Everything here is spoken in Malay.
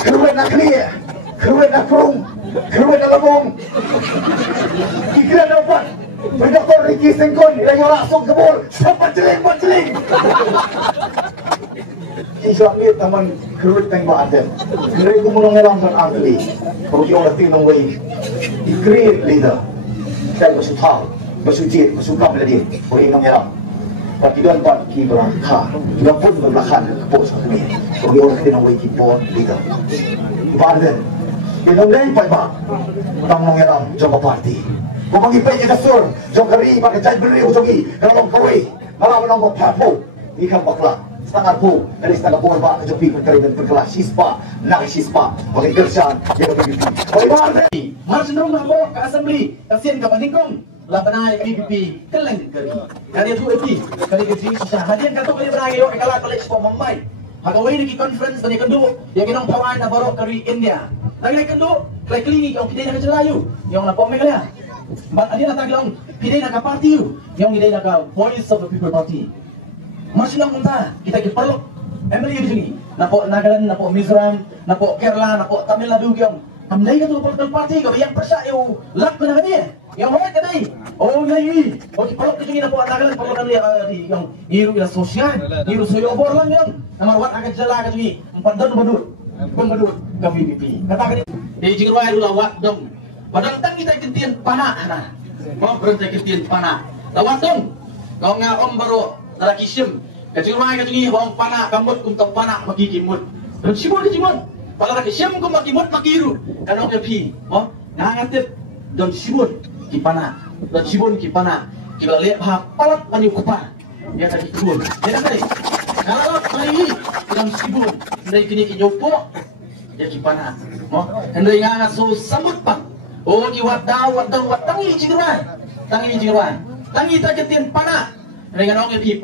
Keruan nak clear, keruan nak prung, keruan nak labung. Kira dapat. Pendoktor Ricky Sengkon yang langsung ke bol. Sampai celing. Isyak ni taman keruan tengok ada. Keruan itu menongelang dan asli. Kalau kita orang tinggal wei, create leader. Saya masuk tahu, masuk jid, masuk kam lagi. Orang yang mengelang. Pati doon pa kiberangka, kita pun berbelahan po sa kami. Kung yung kita naway kipon dito. Ibadan, inulay pa iba, nang nangyarang jong party. Kung mag-ipay kita sur, jong kari, makajay beri usungi, kalong kaway, malaman ang magpapo, ikang bakla. Setengah po, dari setengah po ba, kajong people kari dan perkelas, sispa, nakisispa, magigersan, yung PBP. O ibadan! Marsinong na po, ka-assembly, kasiyan ka paningkong. Lapanay PBB keleng kari. Kali itu eti, kali itu susah. Hadian kata kali berang yo ikala college po mamai. Hagaway niki conference tani kendo, yang kinong pawan na baro kari India. Lagi kendo, kali klinik yang pidai na kacelayu, yang na pomel ya. Bat adi na taglong pidai na ka party yu, yang pidai na ka Voice of the People Party. Masih lang munta, kita perlu Emily di sini. Napo Nagaland, napo Mizoram, napo Kerala, napo Tamil Nadu yang Amday ka to political party ka yang persa yung lak na kanya. Yang lain ka day. Oh ngayon. O kalau kita ingin po Nagaland perlu kan di yang iru ila sosial, iru soyo bor lang yang. Namarwat agad jala ka ni. Empadon badut ka PBB. Kata ka di jingro ay dulu wat dong. Padang tang kita kentian pana na. Mo berhenti kentian pana. Tawat dong. Kau nga om baro narakisim. Ka jingro ay ka ni om pana kamot kum tong pana magigimut. Dan sibol ka jimon. Pagkara siyam ko makimot makiru kanong yapi oh nangatip don sibon kipana don sibon kipana kibali ha palat panyu kupa ya tadi kubun ya tadi kalau mai don sibon ndai kini kinyopo ya kipana oh ndai nga so samut pa oh ki wadaw tangi jingran tangi ta ketien pana ndai kanong yapi